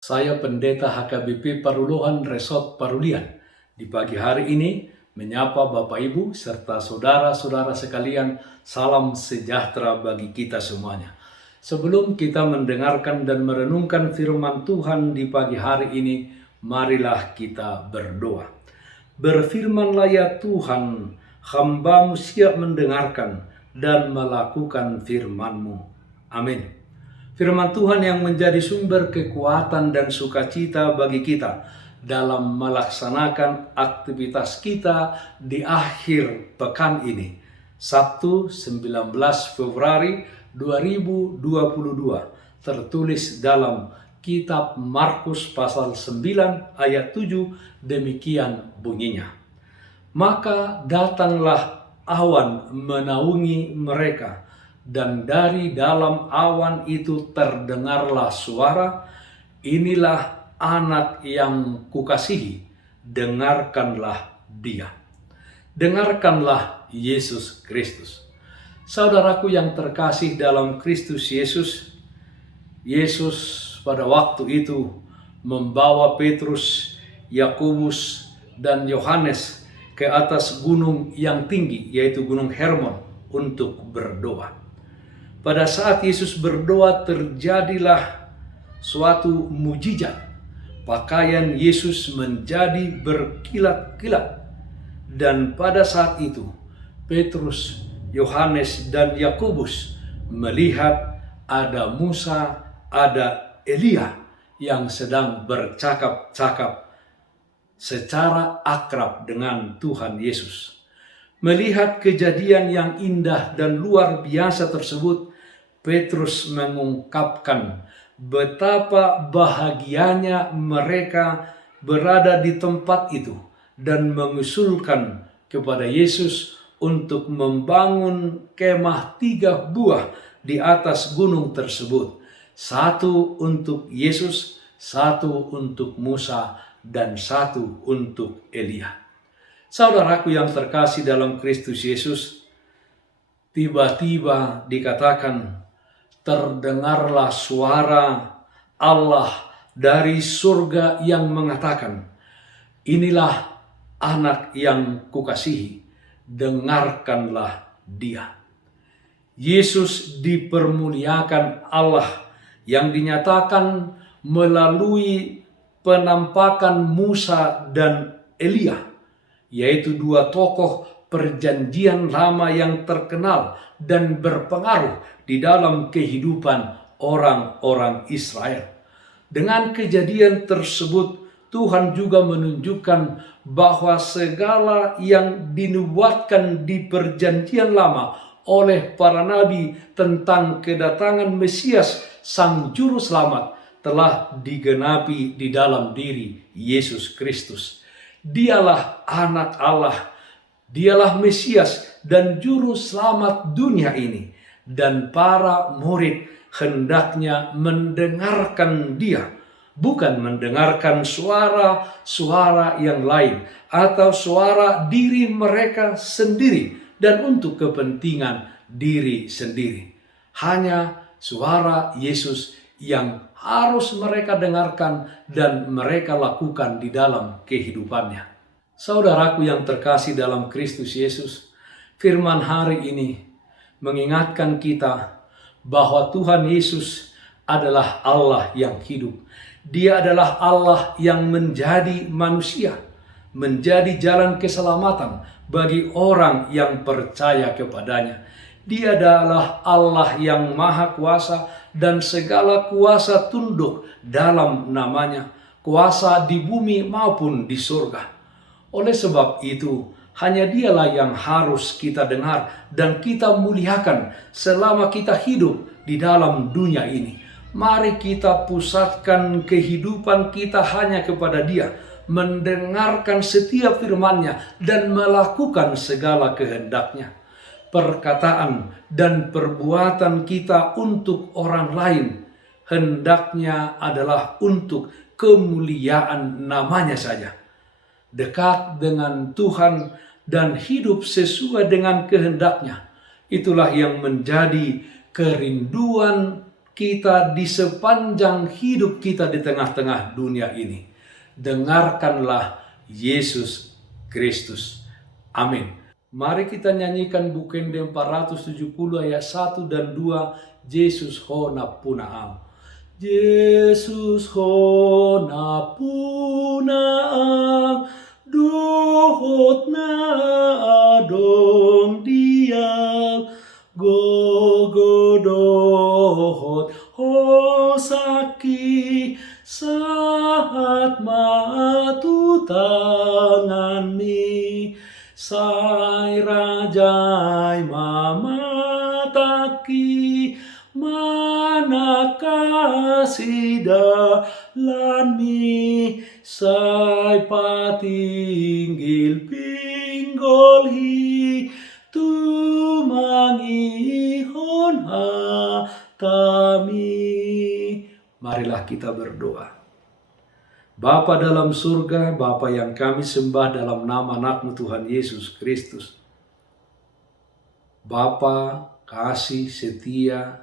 Saya Pendeta HKBP Paruluhan Resort Parulian. Di pagi hari ini menyapa Bapak Ibu serta saudara-saudara sekalian, salam sejahtera bagi kita semuanya. Sebelum kita mendengarkan dan merenungkan firman Tuhan di pagi hari ini, marilah kita berdoa. Berfirmanlah ya Tuhan, hamba-Mu siap mendengarkan dan melakukan firman-Mu. Amin. Firman Tuhan yang menjadi sumber kekuatan dan sukacita bagi kita dalam melaksanakan aktivitas kita di akhir pekan ini. Sabtu 19 Februari 2022 tertulis dalam kitab Markus pasal 9 ayat 7, demikian bunyinya. Maka datanglah awan menaungi mereka, dan dari dalam awan itu terdengarlah suara, "Inilah anak yang kukasihi, dengarkanlah dia." Dengarkanlah Yesus Kristus. Saudaraku yang terkasih dalam Kristus Yesus, Yesus pada waktu itu membawa Petrus, Yakobus, dan Yohanes ke atas gunung yang tinggi, yaitu Gunung Hermon, untuk berdoa. Pada saat Yesus berdoa, terjadilah suatu mujizat. Pakaian Yesus menjadi berkilat-kilat. Dan pada saat itu, Petrus, Yohanes, dan Yakobus melihat ada Musa, ada Elia yang sedang bercakap-cakap secara akrab dengan Tuhan Yesus. Melihat kejadian yang indah dan luar biasa tersebut, Petrus mengungkapkan betapa bahagianya mereka berada di tempat itu dan mengusulkan kepada Yesus untuk membangun kemah 3 buah di atas gunung tersebut. 1 untuk Yesus, 1 untuk Musa, dan 1 untuk Elia. Saudaraku yang terkasih dalam Kristus Yesus, tiba-tiba dikatakan, terdengarlah suara Allah dari surga yang mengatakan, "Inilah anak yang kukasihi, dengarkanlah dia." Yesus dipermuliakan Allah yang dinyatakan melalui penampakan Musa dan Elia, yaitu 2 tokoh perjanjian lama yang terkenal dan berpengaruh di dalam kehidupan orang-orang Israel. Dengan kejadian tersebut, Tuhan juga menunjukkan bahwa segala yang dinubuatkan di perjanjian lama oleh para nabi tentang kedatangan Mesias, Sang Juru Selamat, telah digenapi di dalam diri Yesus Kristus. Dialah anak Allah, dialah Mesias dan Juru Selamat dunia ini. Dan para murid hendaknya mendengarkan dia, bukan mendengarkan suara-suara yang lain atau suara diri mereka sendiri dan untuk kepentingan diri sendiri. Hanya suara Yesus yang harus mereka dengarkan dan mereka lakukan di dalam kehidupannya. Saudaraku yang terkasih dalam Kristus Yesus, firman hari ini mengingatkan kita bahwa Tuhan Yesus adalah Allah yang hidup. Dia adalah Allah yang menjadi manusia, menjadi jalan keselamatan bagi orang yang percaya kepadanya. Dia adalah Allah yang maha kuasa dan segala kuasa tunduk dalam namanya, kuasa di bumi maupun di surga. Oleh sebab itu, hanya dialah yang harus kita dengar dan kita muliakan selama kita hidup di dalam dunia ini. Mari kita pusatkan kehidupan kita hanya kepada Dia, mendengarkan setiap firman-Nya dan melakukan segala kehendak-Nya. Perkataan dan perbuatan kita untuk orang lain hendaknya adalah untuk kemuliaan namanya saja. Dekat dengan Tuhan dan hidup sesuai dengan kehendak-Nya, itulah yang menjadi kerinduan kita di sepanjang hidup kita di tengah-tengah dunia ini. Dengarkanlah Yesus Kristus. Amin. Mari kita nyanyikan Bukende 470 ayat 1 dan 2. Yesus hona punaam. Yesus hona punaam, dohot na adong diam, gogodohot hosaki, saat matutangan mi, sai rajai mamataki, mana kasih dalan mi, sai patinggil pinggol hi, tumangihon hatami. Marilah kita berdoa. Bapa dalam surga, Bapa yang kami sembah dalam nama anak-Mu Tuhan Yesus Kristus. Bapa kasih setia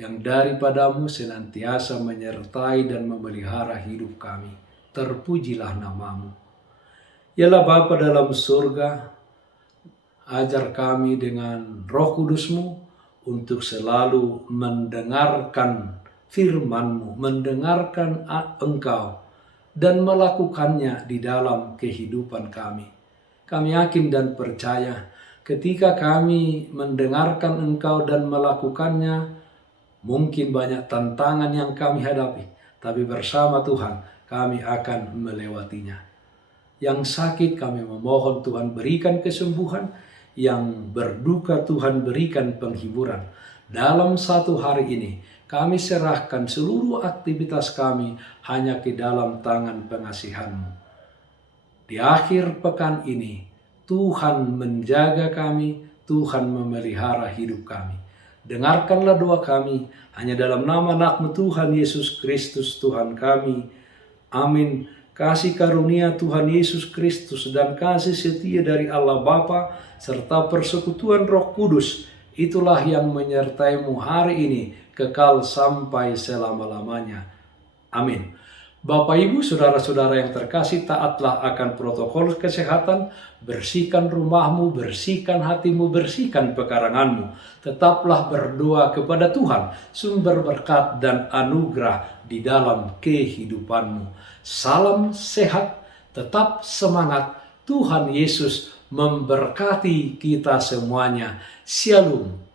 yang daripadamu senantiasa menyertai dan memelihara hidup kami. Terpujilah namamu. Yalah Bapa dalam surga, ajar kami dengan Roh Kudus-Mu untuk selalu mendengarkan firman-Mu, mendengarkan Engkau, dan melakukannya di dalam kehidupan kami. Kami yakin dan percaya ketika kami mendengarkan Engkau dan melakukannya, mungkin banyak tantangan yang kami hadapi, tapi bersama Tuhan kami akan melewatinya. Yang sakit kami memohon Tuhan berikan kesembuhan, yang berduka Tuhan berikan penghiburan. Dalam satu hari ini kami serahkan seluruh aktivitas kami hanya ke dalam tangan pengasihan-Mu. Di akhir pekan ini Tuhan menjaga kami, Tuhan memelihara hidup kami. Dengarkanlah doa kami hanya dalam nama anak-Mu Tuhan Yesus Kristus Tuhan kami. Amin. Kasih karunia Tuhan Yesus Kristus dan kasih setia dari Allah Bapa serta persekutuan Roh Kudus, itulah yang menyertai-Mu hari ini kekal sampai selama-lamanya. Amin. Bapak, Ibu, saudara-saudara yang terkasih, taatlah akan protokol kesehatan, bersihkan rumahmu, bersihkan hatimu, bersihkan pekaranganmu. Tetaplah berdoa kepada Tuhan, sumber berkat dan anugerah di dalam kehidupanmu. Salam sehat, tetap semangat, Tuhan Yesus memberkati kita semuanya. Shalom.